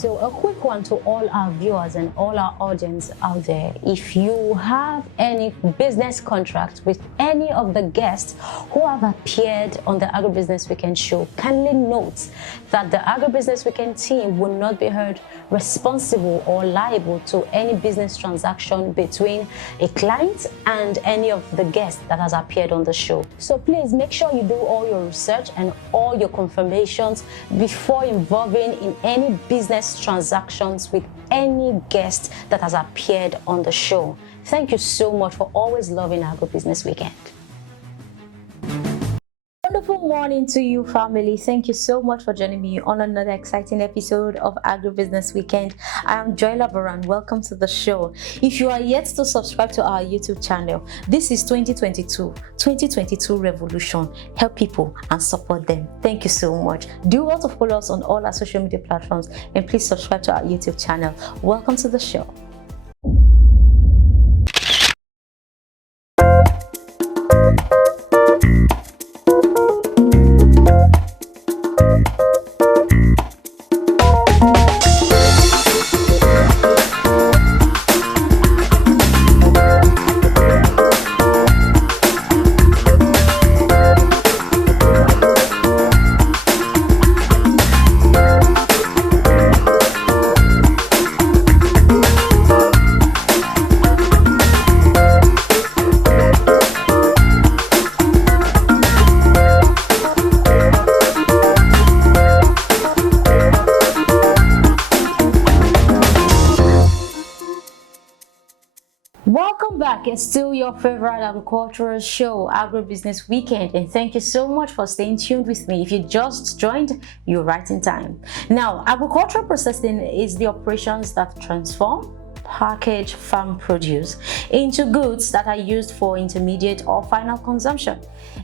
So a quick one to all our viewers and all our audience out there. If you have any business contracts with any of the guests who have appeared on the Agribusiness Weekend show, kindly note that the Agribusiness Weekend team will not be held responsible or liable to any business transaction between a client and any of the guests that has appeared on the show. So please make sure you do all your research and all your confirmations before involving in any business transactions with any guest that has appeared on the show. Thank you so much for always loving Agribusiness Weekend. Wonderful morning to you, family. Thank you so much for joining me on another exciting episode of Agribusiness Weekend. I am Joy Laboran. Welcome to the show. If you are yet to subscribe to our YouTube channel, this is 2022 revolution. Help people and support them. Thank you so much. Do well to follow us on all our social media platforms and please subscribe to our YouTube channel. Welcome to the show. Welcome back. It's still your favorite agricultural show, Agribusiness Weekend, and thank you so much for staying tuned with me. If you just joined, you're right in time. Now, agricultural processing is the operations that transform, package farm produce into goods that are used for intermediate or final consumption.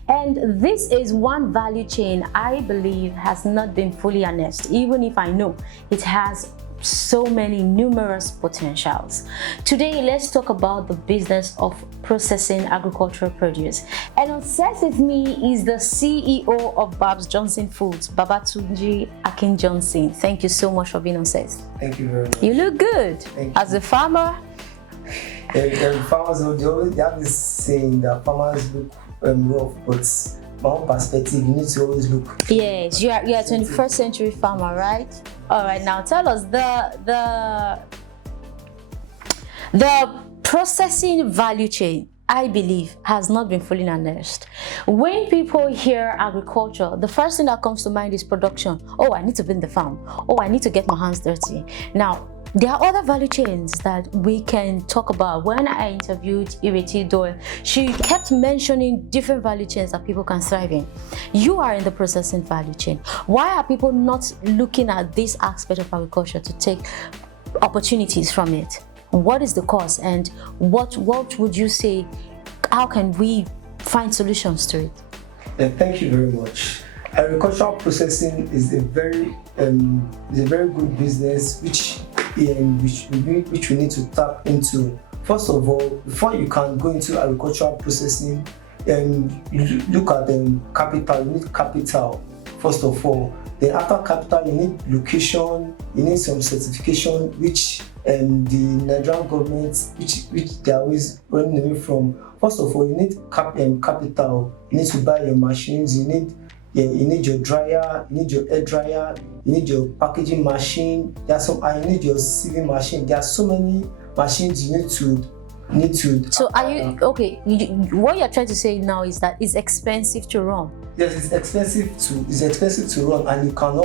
And this is one value chain I believe has not been fully harnessed, even if I know it has so many numerous potentials. Today, let's talk about the business of processing agricultural produce. And on set with me is the CEO of Babatunji Foods, Babatunji Akin Johnson. Thank you so much for being on set. Thank you very much. You look good. As a farmer. Farmers, they have this saying that farmers look rough, but my own perspective, you need to always look. Yes, you are a 21st century farmer, right? All right, now tell us the processing value chain, I believe, has not been fully harnessed. When people hear agriculture, the first thing that comes to mind is production. Oh, I need to build the farm. Oh, I need to get my hands dirty. Now, there are other value chains that we can talk about. When I interviewed Ireti Doyle, she kept mentioning different value chains that people can thrive in. You are in the processing value chain. Why are people not looking at this aspect of agriculture to take opportunities from it? What is the cause, and what would you say, how can we find solutions to it? Thank you very much. Agricultural processing is a very good business which we need to tap into. First of all, before you can go into agricultural processing, you look at capital. You need capital first of all. Then after capital, you need location. You need some certification, which the Nigerian government, which they are always running away from. First of all, you need capital. You need to buy your machines. You need your dryer, you need your air dryer, you need your packaging machine. You need your sieving machine. There are so many machines you need to. So are you okay? What you're trying to say now is that it's expensive to run. Yes, it's expensive to run, and you can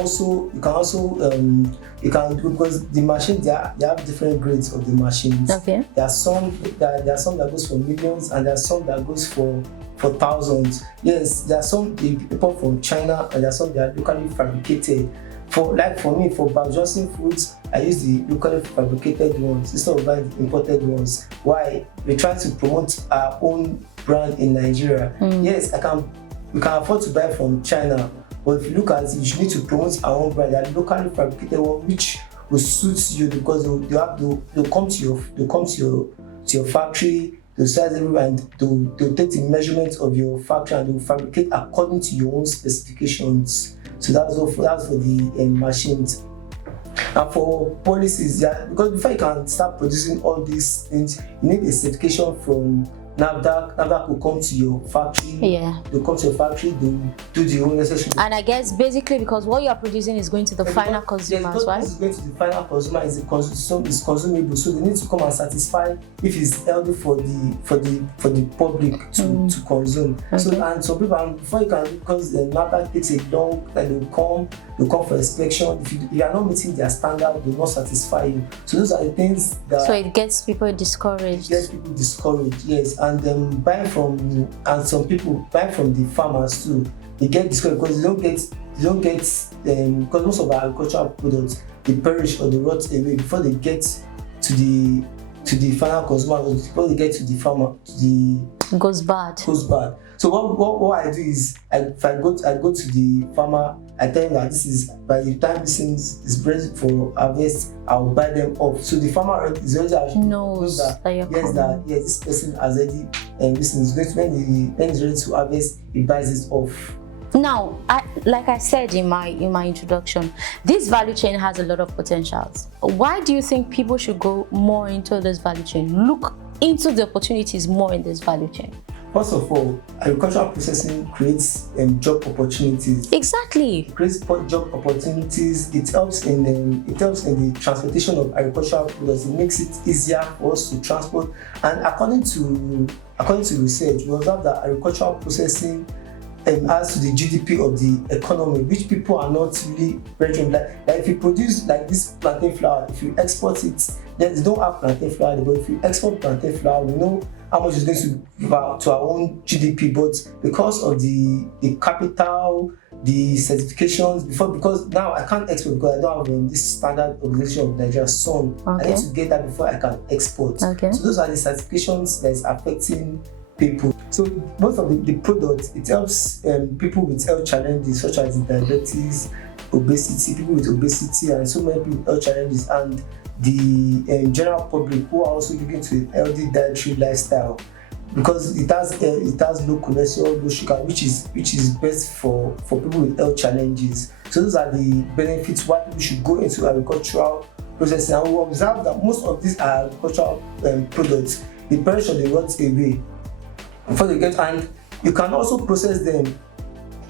because the machines they have different grades of the machines. Okay. There are some that goes for millions, and there are some that goes for thousands. Yes, there are some people from China, and there are some that are locally fabricated. For me, for Babatunji Foods, I use the locally fabricated ones instead of buying the imported ones. Why? We try to promote our own brand in Nigeria. Yes, we can afford to buy from China, but if you look at it, you need to promote our own brand. They are locally fabricated one, which will suit you, because they'll come to your factory. They'll size everywhere, and they'll take the measurements of your factory, and they'll fabricate according to your own specifications. So that's for the machines. And for policies, yeah, because before you can start producing all these things, you need a certification from NAFDAC. NAFDAC will come to your factory. Yeah. They'll come to your factory, they'll do the whole necessary. And I guess basically because what you are producing is going to the final consumer, yes, right? This is going to the final consumer, is consumable. So they need to come and satisfy if it's healthy for the public to consume. Okay. So and some people, before you can, because the NAFDAC takes a long, like they'll come for inspection. If you are not meeting their standard, they will not satisfy you. So those are the things that. So it gets people discouraged. It gets people discouraged, yes. And some people buy from the farmers too. They get discouraged because they don't get because most of our agricultural products, they perish or they rot away before they get to the final consumer, before they get to the farmer, goes bad. So what I do is I go to the farmer, I tell him that this is, by the time this thing is ready for harvest, I'll buy them off. So the farmer is already knows that this person has already, and this is going to, when he's ready to harvest, he buys it off. Now, like I said in my introduction, this value chain has a lot of potentials. Why do you think people should go more into this value chain? Look into the opportunities more in this value chain. First of all, agricultural processing creates job opportunities. Exactly. It creates job opportunities. It helps in the transportation of agricultural products. It makes it easier for us to transport. And according to research, we observe that agricultural processing adds to the GDP of the economy, which people are not really very like if you produce like this plantain flour, if you export it, then they don't have plantain flour, but if you export plantain flour, we know how much it's going to give out to our own GDP. But because of the capital, the certifications, because now I can't export because I don't have this standard organization of Nigeria, SON. Okay. I need to get that before I can export. Okay. So those are the certifications that is affecting people. So most of the products, it helps people with health challenges such as diabetes, obesity, people with obesity, and so many people with health challenges, and the general public who are also looking to a healthy dietary lifestyle, because it has low cholesterol, low sugar, which is best for people with health challenges. So those are the benefits why people should go into agricultural processing. And we observe that most of these agricultural products, they perish or they rot away before they get, and you can also process them.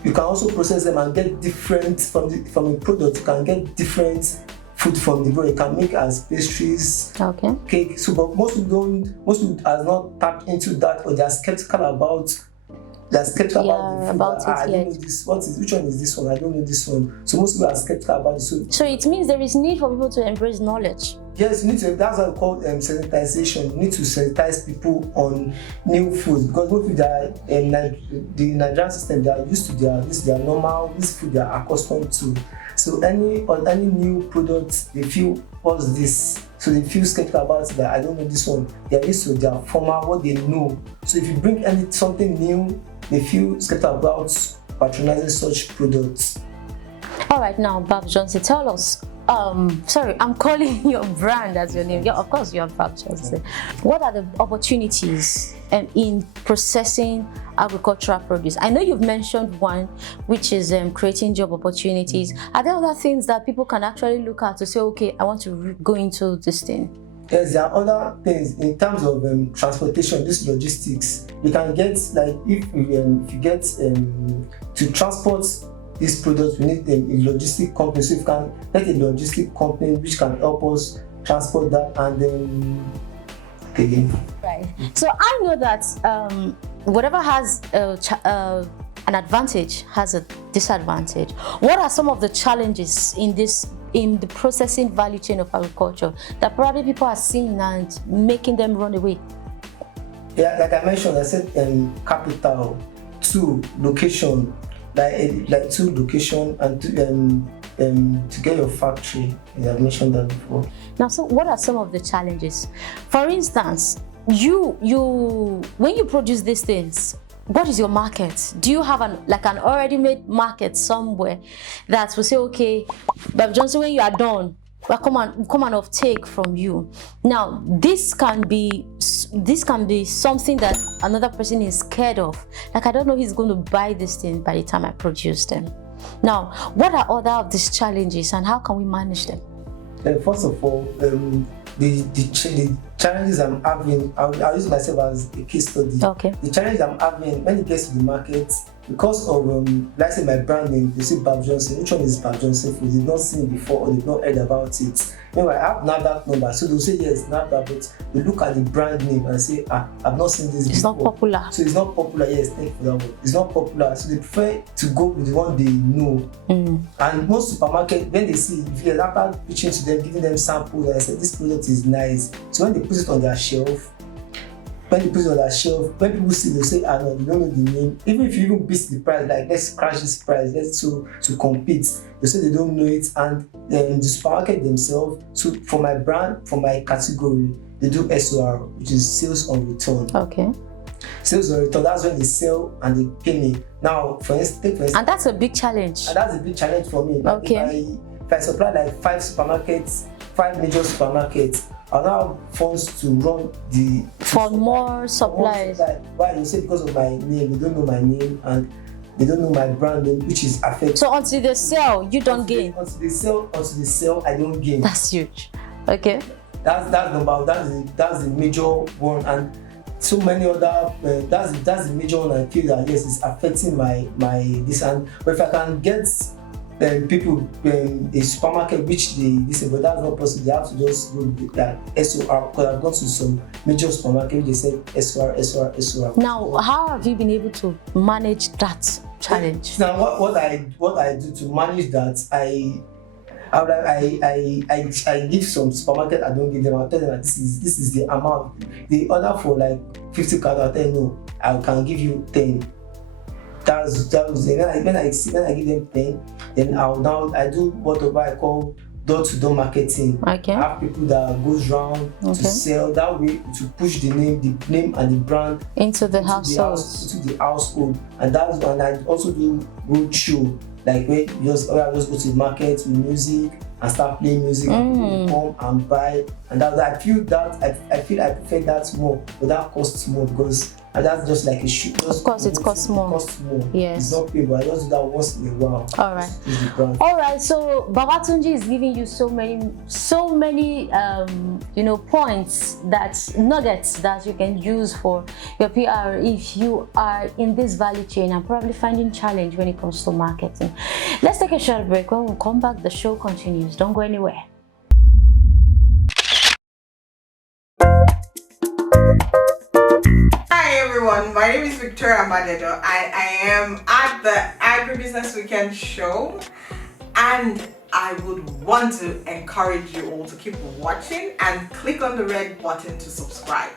You can also process them and get different from a product. You can get different food from the product. You can make as pastries, cake. So, but most people are not tapped into that, or they are skeptical about. They're skeptical about the food. I don't know this. Which one is this one? I don't know this one. So most people are skeptical about it. So it means there is need for people to embrace knowledge. Yes, you need to. That's what we call sensitization. You need to sensitize people on new foods, because most people the Nigerian system, they are used to their normal, this food they are accustomed to. So any new product, they feel what's this? So they feel skeptical about it, that I don't know this one. They are used to their former, what they know. So if you bring something new, they feel skeptical about patronizing such products. All right, now Babatunji, tell us. Sorry, I'm calling your brand as your name. Yeah, of course you are Babatunji. What are the opportunities in processing agricultural produce? I know you've mentioned one, which is creating job opportunities. Are there other things that people can actually look at to say, okay, I want to go into this thing? Yes, there are other things in terms of transportation, this logistics. You can get, like, if you get to transport these products, we need a logistic company. So if you can get a logistic company which can help us transport that, and then again. Right. So I know that whatever has an advantage has a disadvantage. What are some of the challenges in the processing value chain of agriculture that probably people are seeing and making them run away? Yeah, like I mentioned, I said capital, 2, location, like 2, location, and to get your factory. I've mentioned that before. Now, so what are some of the challenges? For instance, you when you produce these things, what is your market? Do you have an already made market somewhere that will say, okay, Babatunji, when you are done, we'll come and offtake from you? Now, this can be something that another person is scared of. Like, I don't know who's going to buy this thing by the time I produce them. Now, what are other of these challenges and how can we manage them? First of all, the challenges I'm having, I'll use myself as a case study. Okay. The challenge I'm having when it gets to the market, because of let's say my brand name, they say Babatunji. Which one is Babatunji food? They've not seen it before or they've not heard about it. Anyway, I have NAFDAC number, so they'll say yes, NAFDAC, but they look at the brand name and say, I've not seen this before. It's not popular. So it's not popular. Yes, thank you for that one. It's not popular, so they prefer to go with the one they know. And most supermarket, when they see it, after pitching to them, giving them samples, and I said this product is nice. So when they put it on their shelf, when people see, they say, no, you don't know the name. Even if you even beat the price, like let's crash this price, let's to compete. They say they don't know it, and the supermarket themselves. So for my brand, for my category, they do SOR, which is sales on return. Okay. Sales on return. That's when they sell and they pay me. Now, for instance, and that's a big challenge. And that's a big challenge for me. Like Okay. If I supply like 5 major supermarkets, I now have funds to run for more supplies. Why? They say because of my name, they don't know my name and they don't know my brand name, which is affected. So until they sell, you don't gain. Until they sell, I don't gain. That's huge. Okay. That's the major one, and so many other. That's the major one. I feel that yes, it's affecting my this, and but if I can get people a supermarket which but that's not possible. They have to just go with that SOR, because I've gone to some major supermarket which they said SOR. Now, how have you been able to manage that challenge? Now, what I do to manage that, I give some supermarket, I don't give them. I'll tell them that this is the amount. They order for like 50 cards. I'll tell them no, I can give you 10. That was when I give them 10, then I do whatever I call door-to-door marketing. Okay. I have people that goes round to sell, that way to push the name and the brand into the household. And that's when I also do road show, like where I just go to the market with music and start playing music. People come and buy, and I feel I prefer that more, but that costs more because. And that's just like a shoe. Of course, it costs more. Yes. It's not paid, but I just do that once in a while. All right. All right. So Babatunji is giving you so many points, nuggets that you can use for your PR if you are in this value chain and probably finding challenge when it comes to marketing. Let's take a short break. When we come back, the show continues. Don't go anywhere. Hi everyone, my name is Victoria Manager. I am at the Agribusiness Weekend show, and I would want to encourage you all to keep watching and click on the red button to subscribe.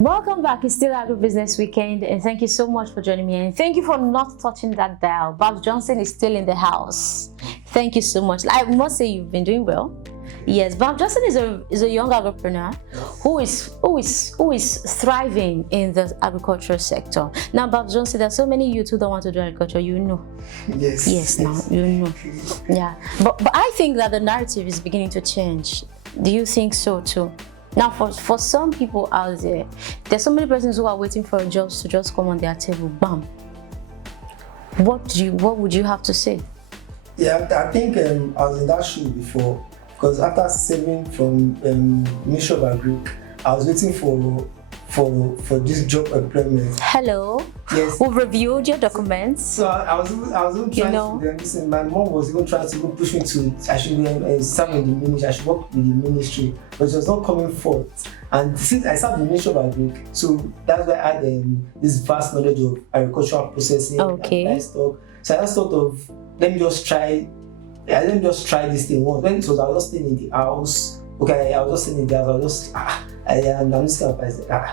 Welcome back. It's still Agribusiness Weekend, and thank you so much for joining me. And thank you for not touching that dial. Babatunji is still in the house. Thank you so much. I must say you've been doing well. Yes, Babatunji is a young entrepreneur who is thriving in the agricultural sector. Now, Babatunji, there's so many youth who don't want to do agriculture. You know. Yes. Now you know. Yeah, but I think that the narrative is beginning to change. Do you think so too? Now, for some people out there, there's so many persons who are waiting for jobs to just come on their table. Bam. What would you have to say? Yeah, I think I was in that shoe before, because after saving from Ministry of Agri, I was waiting for this job employment. Hello. Yes. We've reviewed your documents. So I was even trying to listen. My mom was even trying to push me to I should serve in the ministry. I should work with the ministry, but it was not coming forth. And since I served in the Ministry of Agri, so that's why I had this vast knowledge of agricultural processing and livestock. So I just thought of let me just try this thing once. When it was, I was just staying in the house. Okay, I was just sitting in the house. I was just I'm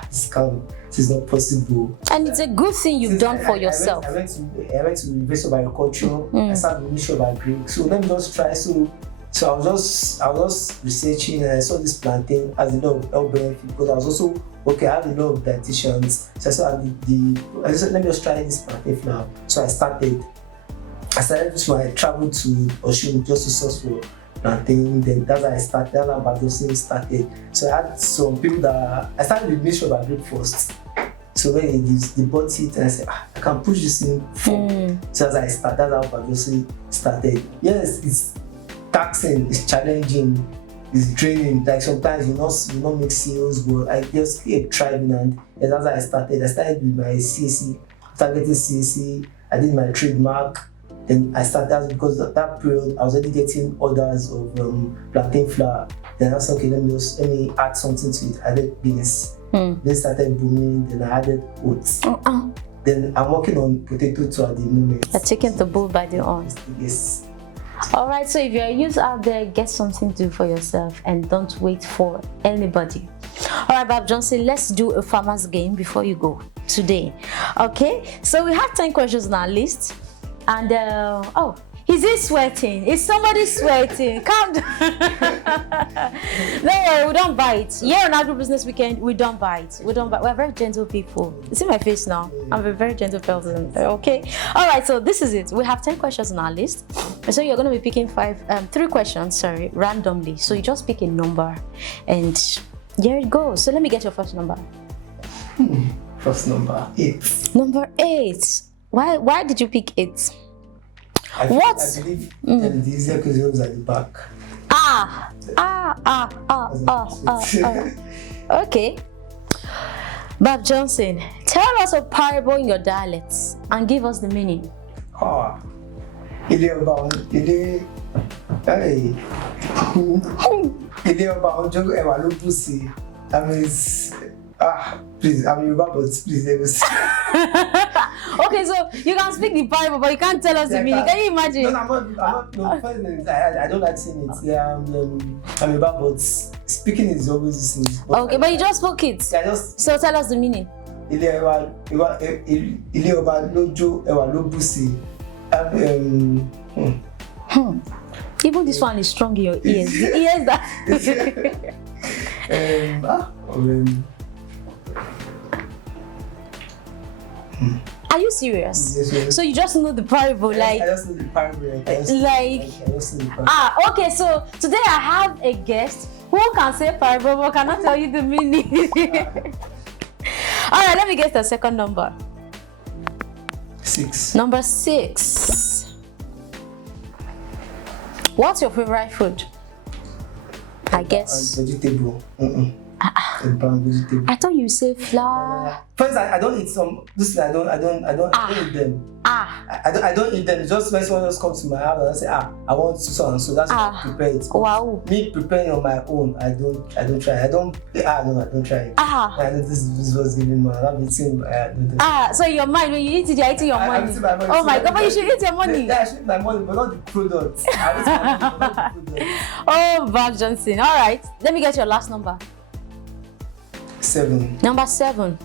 just kind of this is not possible. And it's a good thing you've done for yourself. I went to the University of Agriculture. I started the Ministry of Agri. So let me just try. So I was just researching, and I saw this plantain as a lot of health benefit, because I was also I have a lot of dietitians. So I said let me just try this plantain now. So I started this when I traveled to Oshun just to source for plantain. Then that's how I started. That's how Babatunji started. So I had some people that I started with mixture of agric first. So when they bought it, and I said, I can push this in forward. So as I started, that's how Babatunji started. Yes, it's taxing, it's challenging, it's draining. Like sometimes you not make sales, but I just keep trying, and that's how I started. I started with my CAC, targeted CAC. I did my trademark. Then I started because at that period I was already getting orders of plantain flour. Then I said, okay, let me add something to it. I added beans. Then started booming. Then I added oats. Then I'm working on potato too at the moment. You're taking the bull by the horn. Yes. All right. So if you're a youth out there, get something to do for yourself and don't wait for anybody. All right, Babjohnson, let's do a farmer's game before you go today. Okay. So we have 10 questions on our list. And oh, is he sweating? Is somebody sweating? Calm down. Don't worry, we don't bite. Here on Agribusiness Weekend, we don't bite. We don't bite. We're very gentle people. You see my face now? I'm a very gentle person. Okay. All right. So this is it. We have 10 questions on our list. So you're going to be picking 3 questions. Sorry, randomly. So you just pick a number, and here it goes. So let me get your first number. First number 8. Number 8. Why did you pick 8? I believe the easier because at the back. Okay. Babjohnson, tell us a parable in your dialects and give us the meaning. Ilé ọba ọjọ́ ẹwà ló bú sí. Please, I'm Yoruba, but please let me see. Okay, so you can speak the Bible, but you can't tell us the meaning. Can you imagine? No, I'm not. No, I don't like saying it. Yeah, I'm Yoruba, but speaking is always the same. Okay, but you just spoke it. So tell us the meaning. Ilé ọba lójó ẹwà ló bú sí. Even this one is strong in your ears. The ears that. Are you serious? Yes, so you just know the parable, like. I just know the parable. Okay. So today I have a guest who can say parable but cannot tell you the meaning. All right, let me get the second number. 6. Number 6. What's your favorite food? I guess. Vegetable. Vegetable. I thought you say flour. First, I don't eat some. Listen, I don't eat them. I don't eat them. Just when someone just comes to my house and I say, I want so and so. That's how I prepare it. Wow. Me preparing on my own, I don't try. I don't try it. I know this was giving me. I'm eating. So your mind, when you eat it, you're eating your money. Oh my God, but you should eat your money. Yeah, I should eat my money, but not the products. I eat my money, but not the products. Oh, Babjohnson. All right. Let me get your last number. 7. Number 7.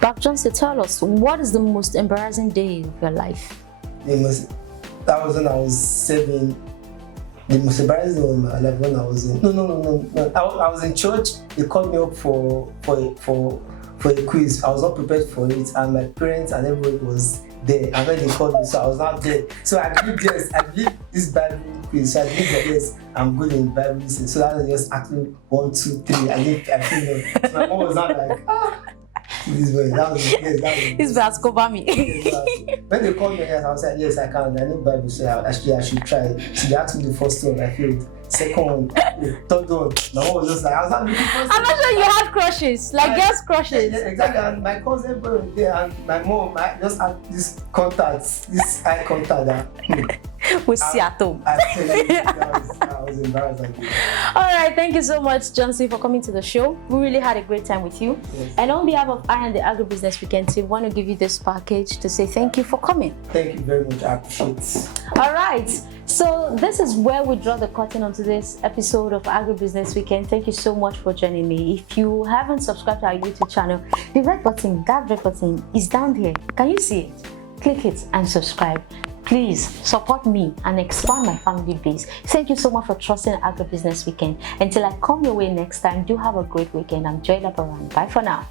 Babjohnson, tell us, what is the most embarrassing day of your life? That was when I was 7. The most embarrassing day of my life when I was in. No. I was in church. They called me up for a quiz. I was not prepared for it, and my parents and everybody was there. And when they called me, so I was not there. So I believe this Bible quiz. So I believe that yes, I'm good in Bible listening. So that was just actually 1, 2, 3. I feel so my mom was not like, this way. That was This was cover me. When they called me, I was like, yes, I can. I know Bible, so I should try. So they asked me the first one, I failed. Second one, third one. My mom was just like, I was not looking for. I'm not sure you had crushes, like girls' crushes. Yeah, exactly. And my cousin was there, and my mom, I just had this eye contact that. With Seattle. I was embarrassed. All right, thank you so much, Johnson, for coming to the show. We really had a great time with you. Yes. And on behalf of I and the Agribusiness Weekend team, want to give you this package to say thank you for coming. Thank you very much. I appreciate it. All right. So this is where we draw the curtain on today's episode of Agribusiness Weekend. Thank you so much for joining me. If you haven't subscribed to our YouTube channel, the red button, that red button is down here. Can you see it? Click it and subscribe. Please support me and expand my family base. Thank you so much for trusting Agribusiness Weekend. Until I come your way next time, do have a great weekend. I'm Joy Labaran. Bye for now.